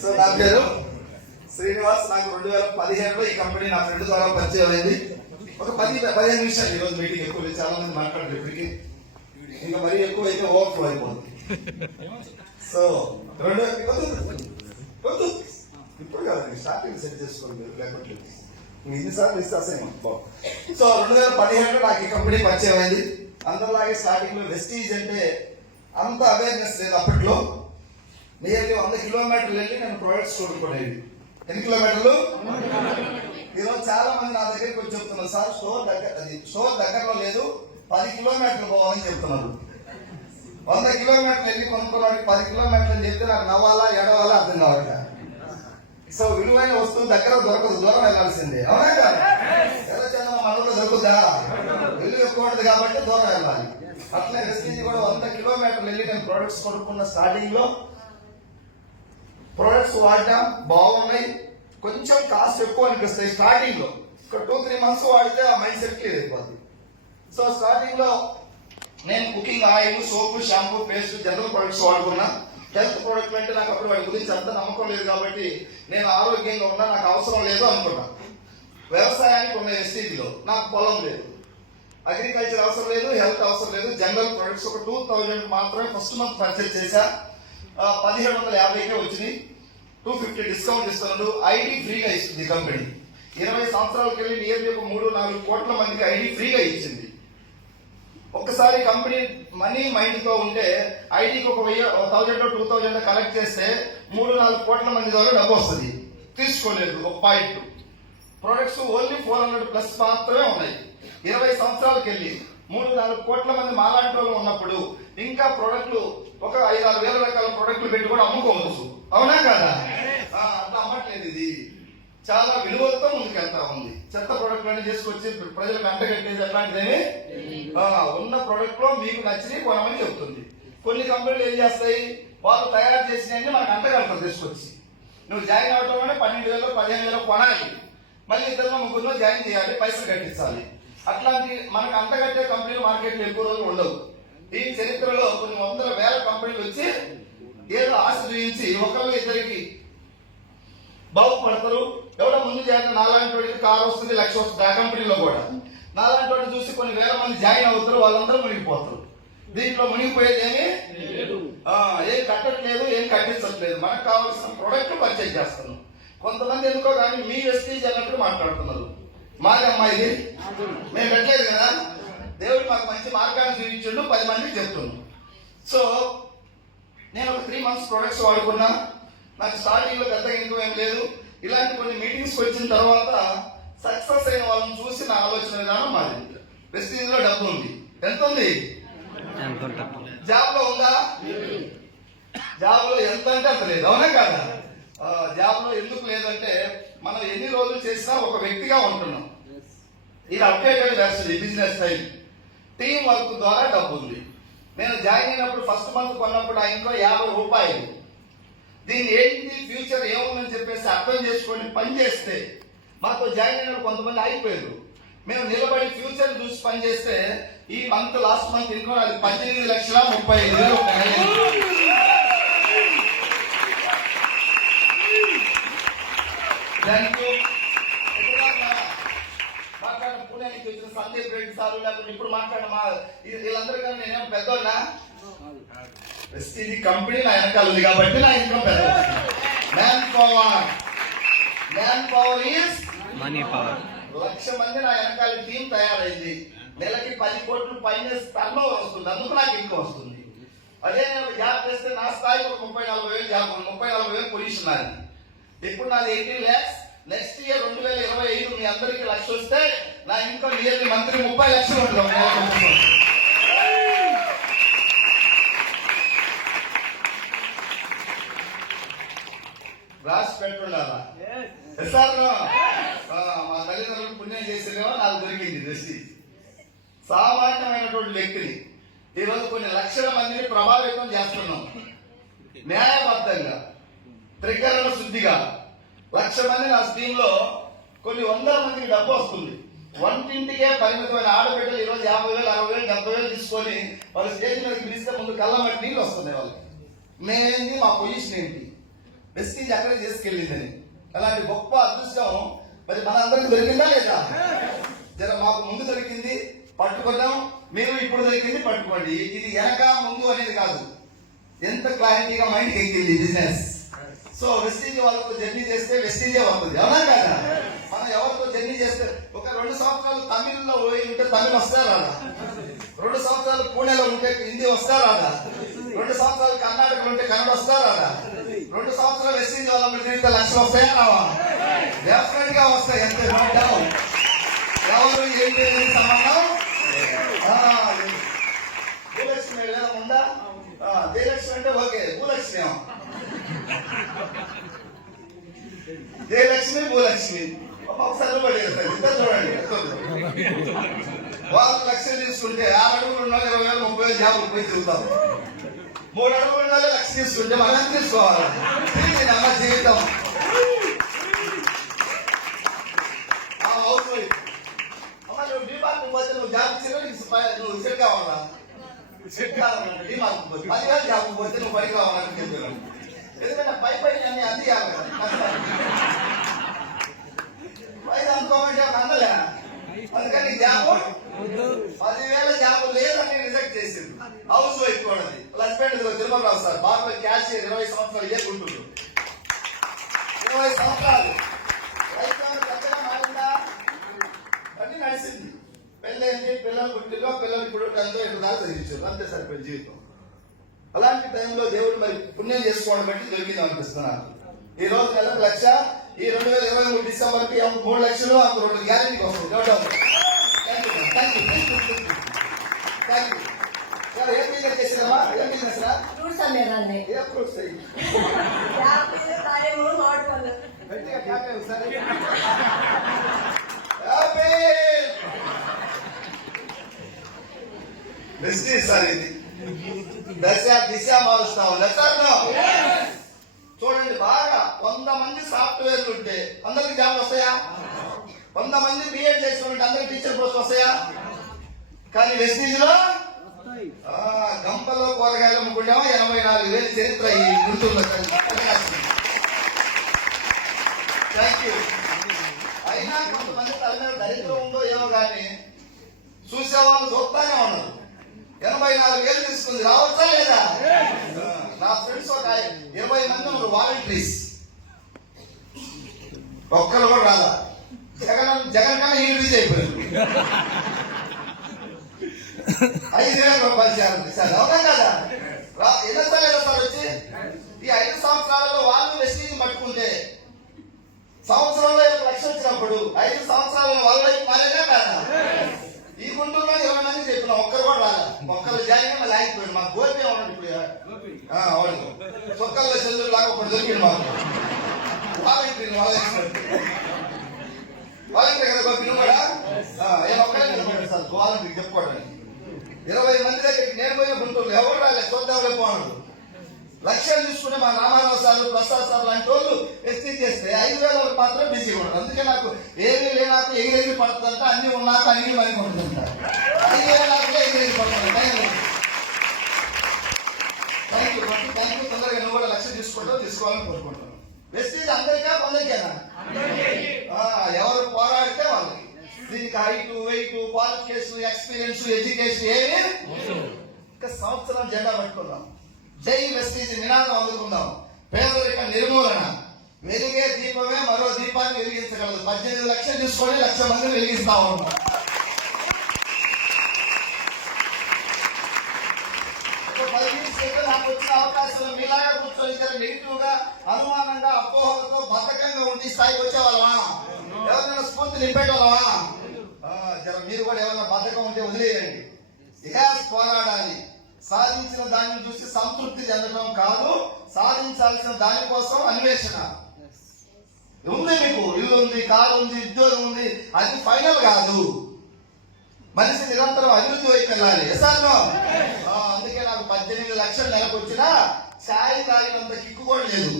So నా పేరు శ్రీనివాస్. నాకు రెండు వేల పదిహేనులో ఈ కంపెనీ నా ఫ్రెండ్ ద్వారా పరిచయం అయింది. ఒక పది పదిహేను నిమిషాలు ఈరోజు మీటింగ్ ఎక్కువ చాలా మంది మాట్లాడారు ఇప్పటికి. ఇంకా మరీ ఎక్కువ అయితే ఓవర్ఫ్లో అయిపోతుంది సో రెండు వద్దు, ఇప్పుడు కాదు స్టార్టింగ్ సెట్ చేసుకోండి మీరు లేకపోతే ఇంక ఇస్తే అసలు సో రెండు వేల పదిహేనులో నాకు ఈ కంపెనీ పరిచయం అయింది. అందరిలాగే స్టార్టింగ్లో వెస్టీజ్ అంటే అంత అవేర్నెస్ లేదు అప్పట్లో. నియర్లీ వంద కిలోమీటర్లు వెళ్ళి నేను ప్రొడక్ట్స్ కొనుక్కునేది ఎన్ని కిలోమీటర్లు? ఈరోజు చాలా మంది నా దగ్గరికి వచ్చి చెప్తున్నారు సార్ స్టోర్ దగ్గర అది స్టోర్ దగ్గరలో లేదు పది కిలోమీటర్లు పోవాలని చెప్తున్నారు. వంద కిలోమీటర్లు వెళ్ళి కొనుక్కున్నాడు పది కిలోమీటర్లు చెప్తే నాకు నవ్వాలా ఎడవాలా అర్థం కావాలి సో విలువైన వస్తువు దగ్గర దొరకదు దూరం వెళ్ళాల్సిందే. అవునా కదా? ఎర్రచందనం మన ఊళ్ళో దొరుకుతుందా విలువ ఎక్కువ కాబట్టి దూరం వెళ్ళాలి. అట్లే వెస్టీజ్ కూడా వంద కిలోమీటర్లు వెళ్ళి నేను ప్రొడక్ట్స్ కొనుక్కున్న స్టార్టింగ్లో ప్రొడక్ట్స్ వాడినా బాగున్నాయి. కొంచెం కాస్ట్ ఎక్కువ అనిపిస్తాయి స్టార్టింగ్లో. ఒక టూ త్రీ మంత్స్ వాడితే ఆ మైండ్ సెట్ క్లియర్ అయిపోద్ది. సో స్టార్టింగ్లో నేను cooking oil soap shampoo paste general products వాడుకున్నా. Health product అంటే నాకు అప్పుడు వాటి గురించి అంత నమ్మకం లేదు కాబట్టి నేను ఆరోగ్యంగా ఉన్నా నాకు అవసరం లేదు అనుకున్నా. వ్యవసాయానికి ఉన్న ఎస్టీలో నాకు పొలం లేదు. అగ్రికల్చర్ అవసరం లేదు హెల్త్ అవసరం లేదు. జనరల్ ప్రొడక్ట్స్ ఒక టూ థౌజండ్ మాత్రమే ఫస్ట్ మంత్ పర్చేస్ చేశా. పదిహేడు వందల యాభైకే వచ్చినాయి. టూ ఫిఫ్టీ డిస్కౌంట్ ఇస్తున్నాడు ఐడి ఫ్రీగా ఇస్తుంది కంపెనీ. ఇరవై సంవత్సరాలకి వెళ్ళి నియర్లీ ఒక మూడు నాలుగు కోట్ల మందికి ఐడి ఫ్రీగా ఇచ్చింది. ఒక్కసారి కంపెనీ మనీ మైండ్తో ఉంటే ఐడికి ఒక వెయ్యి థౌజండ్ టూ థౌజండ్ కలెక్ట్ చేస్తే మూడు నాలుగు కోట్ల మంది ద్వారా డబ్బు వస్తుంది. తీసుకోలేదు ఒక point. Products only four hundred plus మాత్రమే ఉన్నాయి. ఇరవై సంవత్సరాలకు వెళ్ళి మూడు నాలుగు కోట్ల మంది మాలాంటి వాళ్ళు ఉన్నప్పుడు ఇంకా ప్రొడక్ట్లు ఒక ఐదు ఆరు వేల రకాల ప్రొడక్ట్లు పెట్టి కూడా అమ్ముకోవచ్చు. అవునా కదా? అట్లా అమ్మట్లేదు ఇది. చాలా విలువలతో ముందుకెళ్తా ఉంది. చెత్త ప్రొడక్ట్ అన్ని చేసుకొచ్చి ప్రజలకు అంటగట్టేది అట్లాంటిదేమి? ఆ, ఉన్న ప్రొడక్ట్లో మీకు నచ్చినవి కొనమని చెప్తుంది. కొన్ని కంపెనీలు ఏం చేస్తాయి? వాళ్ళు తయారు చేసినవన్నీ మనకు అంటగడతారు తీసుకొచ్చి. నువ్వు జాయిన్ అవటంలోనే పన్నెండు వేలు పదిహేను వేలు కొనాలి. మళ్ళీ ఇద్దరు ముగ్గురులో జాయిన్ చేయాలి పైసలు కట్టించాలి. అట్లాంటి మనకు అంటగట్టే కంపెనీలు మార్కెట్లో ఎక్కువ రోజులు ఉండవు. ఈ చరిత్రలో కొన్ని వందల వేల కంపెనీలు వచ్చి ఏదో ఆశ చూపించి ఒకళ్ళు ఇద్దరికి బాగుపడతారు. ఎవడో ముందు జాయిన్ నాలాంటి వాడికి కారు వస్తుంది లక్ష వస్తుంది ఆ కంపెనీలో కూడా. నాలాంటి చూసి కొన్ని వేల మంది జాయిన్ అవుతారు వాళ్ళందరూ మునిగిపోతారు. దీంట్లో మునిగిపోయేది ఏమి? ఏం కట్టట్లేదు ఏం కట్టించట్లేదు. మనకు కావాల్సిన ప్రొడక్ట్ పర్చేజ్ చేస్తున్నాం. కొంతమంది ఎందుకో కానీ మీ వెస్టీజ్ అన్నట్టు మాట్లాడుతున్నారు. మాది అమ్మాయిది మేము పెట్టలేదు కదా. దేవుడు మాకు మంచి మార్గాన్ని చూపించిండు పది మందికి చెప్తున్నాం సో నేను ఒక త్రీ మంత్స్ ప్రొడక్ట్స్ వాడుకున్నా. నాకు స్టార్టింగ్లో పెద్ద ఇన్కమ్ ఏం లేదు. ఇలాంటి కొన్ని మీటింగ్స్ వచ్చిన తర్వాత సక్సెస్ అయిన వాళ్ళని చూసి నా ఆలోచన విధానం మారింది. ప్రెస్టీజ్లో డబ్బు ఉంది. ఎంత ఉంది? జాబ్లో ఉందా? జాబ్లో ఎంత అంటే అంత లేదు. అవునా కాదా? ఆ, జాబ్లో ఎందుకు లేదంటే మనం ఎన్ని రోజులు చేసినా ఒక వ్యక్తిగా ఉంటున్నాం. ఇది అప్డేటెడ్ ఈ బిజినెస్ టైం టీం వర్క్ ద్వారా డబ్బు ఉంది నేను జాయిన్ అయినప్పుడు ఫస్ట్ మంత్ కొన్నప్పుడు ఆ ఇంట్లో యాభై రూపాయలు. దీన్ని ఏంటి ఫ్యూచర్ ఏముందని చెప్పేసి అర్థం చేసుకొని పని చేస్తే మాతో జాయిన్ అయిన కొంతమంది అయిపోయారు. మేము నిలబడి ఫ్యూచర్ చూసి పని చేస్తే ఈ మంత్ లాస్ట్ మంత్ ఇన్కమ్ అది పద్దెనిమిది లక్షల ముప్పై ఐదు వేలు యూ మాట్లాడిన పూణే నుంచి వచ్చిన సందీప్ రెడ్డి సార్ లేకపోతే ఇప్పుడు మాట్లాడిన మా ఇది- వీళ్ళందరికన్నా నేనేం పెద్దోళ్ళా ఇది కంపెనీ నా వెనకాల ఉంది కాబట్టి నా ఇన్కమ్ పెద్ద man power man power is money power lakh మంది నా వెనకాల టీం తయారైంది. నెలకి పది కోట్లు పైన టర్న్ వస్తుంది. అందుకు నాకు ఇన్కమ్ వస్తుంది. అదే నేను జాబ్ చేస్తే నా స్థాయి ఒక ముప్పై నలభై వేలు జాబ్. ముప్పై నలభై వేలు పొజిషన్ నాది. ఇప్పుడు నాది ఎయిటీన్ ల్యాక్స్ నెక్స్ట్ ఇయర్ రెండు వేల ఇరవై ఐదు మీ అందరికి లక్ష వస్తే నా ఇన్కమ్ ఇయర్లీ మంత్లీ ముప్పై లక్షలు ఉంటుంది. రాసి పెట్టుండాలా సార్ మా తల్లిదండ్రులు పుణ్యం చేసేదేమో నాకు దొరికింది దృష్టి. సామాన్యమైనటువంటి వ్యక్తిని ఈరోజు కొన్ని లక్షల మందిని ప్రభావితం చేస్తున్నాం. న్యాయబద్ధంగా. త్రికరణ శుద్ధిగా లక్ష మంది నా స్కీమ్లో కొన్ని వందల మందికి డబ్బు వస్తుంది. వంటింటికే పరిమితమైన ఆడబిడ్డలు ఈరోజు యాభై వేలు అరవై వేలు డెబ్బై వేలు తీసుకొని వాళ్ళు స్టేజ్ మీదకి పిలిస్తే ముందు కళ్ళ మట్టి నీళ్ళు వస్తున్నాయి వాళ్ళకి. మేమేంటి మా పొజిషన్ ఏంటి? వెస్టీజ్ అక్కడే తీసుకెళ్ళిందని అలాంటి గొప్ప అదృష్టం మరి మనందరికి దొరికిందా లేదా? జర మాకు ముందు దొరికింది పట్టుకున్నాం మీరు ఇప్పుడు దొరికింది పట్టుకోండి. ఇది వెనక ముందు అనేది కాదు. ఎంత క్లారిటీగా మైండ్కి ఎక్కింది బిజినెస్? సో వెస్టీజ్ వాళ్ళతో జర్నీ చేస్తే వెస్టీజే వస్తుంది. అవునా కదా? మనం ఎవరితో జర్నీ చేస్తే ఒక రెండు సంవత్సరాలు తమిళ్ళో పోయి ఉంటే తమిళ్ వస్తారా రెండు సంవత్సరాలు పూణేలో ఉంటే హిందీ వస్తారా రెండు సంవత్సరాలు కర్ణాటకలో ఉంటే కన్నడ వస్తారా రెండు సంవత్సరాలు వెస్టీజ్ వాళ్ళ మీద తిరిగితే లక్షలు వస్తాయా రావా? డెఫినెట్గా వస్తాయి ఎంత ఎవరు ఏంటి అనేది సంబంధం? ఉందా? జయలక్ష్మి అంటే ఓకే భూలక్ష్మి ఏమో. జయలక్ష్మి భూలక్ష్మి. ఒకసారి పడేది ఇద్దరు చూడండి. వాళ్ళు లక్ష్యం తీసుకుంటే ఆరు అడుగులు ఉన్న ఇరవై వేలు ముప్పై వేలు జాబ్ పోయి తిరుగుతాం. మూడు అడుగులు ఉన్న వాళ్ళు లక్ష తీసుకుంటే మనం తీసుకోవాలి. ఇది నమ్మ జీవితం. ఆ అమ్మ నువ్వు డిమార్ట్ పోతే నువ్వు జాబ్ ఇచ్చినా నువ్వు సెట్ కావాలా? పదివేలు జాబ్ పోతే నువ్వు పని కావాలని చెప్పాను ఎందుకంటే పై పై అన్ని అంది పైన అనుకోమంటే అందలే అందుకని జాబ్ పదివేల జాబ్ లేదని రిజెక్ట్ చేసింది హౌస్ వైఫ్ కూడా హస్బెండ్ తిరుమలరావు సార్ బాబు క్యాష్ ఇరవై సంవత్సరాలు ఏ గుంటుంది ఇరవై సంవత్సరాలు రైతు పెద్దగా మారిందా అన్ని నడిచింది పెళ్ళైంది పిల్లలు పుట్టిలో పిల్లలు ఇప్పుడు ఎంతో ఎక్కువ దాకా చదివించారు. అంతే సరిపోయింది జీవితం. అలాంటి టైంలో దేవుడు మరి పుణ్యం చేసుకోవడం బట్టి దొరికింది అనిపిస్తున్నారు ఈ రోజు నెలకు లక్ష ఈ రెండు వేల ఇరవై మూడు డిసెంబర్కి మూడు లక్షలు అంత రెండు గ్యారెంటీకి వస్తుంది. సార్ ఏం బిజినెస్ చేసినామా ఏం బిజినెస్ రా? ఫ్రూట్స్ అమ్మేదాన్ని. ఏ ఫ్రూట్స్? యాపిల్ పళ్ళు గట్టిగా క్యాప్ అయ్యి ఒకసారి యాపిల్ బెస్ట్ సార్ ఇది. దశ దిశ మారుస్తా ఉందా సార్ చూడండి బాగా వంద మంది సాఫ్ట్వేర్లు ఉంటే అందరికి జాబ్ వస్తాయా? వంద మంది బిఎడ్ చేసుకుంటే అందరికి టీచర్ పోస్ట్ వస్తాయా? కానీ వెస్టీజ్లో ఆ, కూరగాయలు అమ్ముకుంటామా? ఎనభై నాలుగు వేలు చరిత్ర ఈ గుంటూరులో థ్యాంక్ యూ అయినా కొంతమంది తల మీద దరిద్రం ఉందో ఏమో కానీ చూసే వాళ్ళు చూస్తానే ఉన్నారు. ఎనభై నాలుగు వేలు తీసుకుంది. రావచ్చా లేదా? నా ఫ్రెండ్స్ ఒక ఇరవై మంది ఉన్నారు వాలంటీర్స్ ఒక్కరు కూడా రాదా జగన్ జగన్ కన్నా ఈ రిలీజ్ అయిపోయింది. ఐదు వేల రూపాయలు చేయాలి సార్ అవునా కదా? ఎన్నో లేదా సార్ వచ్చి ఈ ఐదు సంవత్సరాలలో వాళ్ళు వెస్టీజ్ పట్టుకుంటే సంవత్సరంలో లక్ష వచ్చినప్పుడు ఐదు సంవత్సరాల వాళ్ళ మారేనా కాదా? ఈ గుంటూరులో ఇరవై మంది చెప్పిన ఒక్కరు కూడా రాలా ఒక్కరు జాయిన్ మళ్ళీ ఆగిపోయాడు మాకు గోపి ఉన్నాడు ఇప్పుడు ఆ, అవును చొక్కల్లో చంద్రుడు లాగా ఒకటి దొరికింది మాకు వాలంటీర్ వాలంటీర్ వాలంటీర్ కదా గోపి నువ్వు కూడా ఆ, ఏ ఒక్కడే నిలబడ్డాడు సార్ వాలంటీర్ చెప్పుకోవడానికి ఇరవై మంది దగ్గరికి నేను పోయిన గుంటూరు ఎవరు రాలేదు చూద్దాం రేపు అన్నాడు లక్ష్యాలు చూసుకునే మా రామారావు సార్ ప్రసాద్ సార్ లాంటి వాళ్ళు ఎస్టీ చేస్తే ఐదు వేల వరకు మాత్రం బిజీ ఉండదు అందుకే నాకు ఏమీ లేనాక ఎగిరెగిరి పడుతుందంట అన్ని ఉన్నాక అన్ని పని పడుతుందంట. ఐదు వేల నాకే ఎగిరెగిరి పడుతుంది. థ్యాంక్ యూ థ్యాంక్ యూ తొందరగా నువ్వు కూడా లక్ష్యం తీసుకుంటావు తీసుకోవాలని కోరుకుంటాను వెస్టీజ్ అందరికా కొందరికేనా ఎవరు పోరాడితే వాళ్ళకి. దీనికి height weight qualification experience education ఏమి ఇంకా సంవత్సరం జెండా పట్టుకుందాం. జై వెస్టీజ్ నినాదం అందుకుందాం. పేదరిక నిర్మూలన. వెలిగే దీపమే మరో దీపాన్ని వెలిగించగలదు. పద్దెనిమిది లక్షలు తీసుకొని లక్ష మంది వెలిగిస్తా ఉన్నాం. వచ్చిన అవకాశం మీలాగా కూర్చొని నెగిటివ్గా అనుమానంగా అపోహలతో బతకంగా ఉండి స్థాయికి వచ్చేవాళ్ళమా? ఎవరైనా స్ఫూర్తి నింపేటోళ్ళమా? జర మీరు కూడా ఏమైనా బతకం ఉంటే వదిలేయండి. ఇహాస్ పోరాడాలి. సాధించిన దాన్ని చూసి సంతృప్తి చెందడం కాదు సాధించాల్సిన దానికోసం అన్వేషణ. ఉంది మీకు ఇల్లు ఉంది కారు ఉంది ఉద్యోగం ఉంది అది ఫైనల్ కాదు. మనిషి నిరంతరం అభివృద్ధి వైపు వెళ్ళాలి. ఎసాను అందుకే నాకు పద్దెనిమిది లక్షలు నెలకు వచ్చినా ఛాయ్ తాగినంత కిక్కు కూడా లేదు.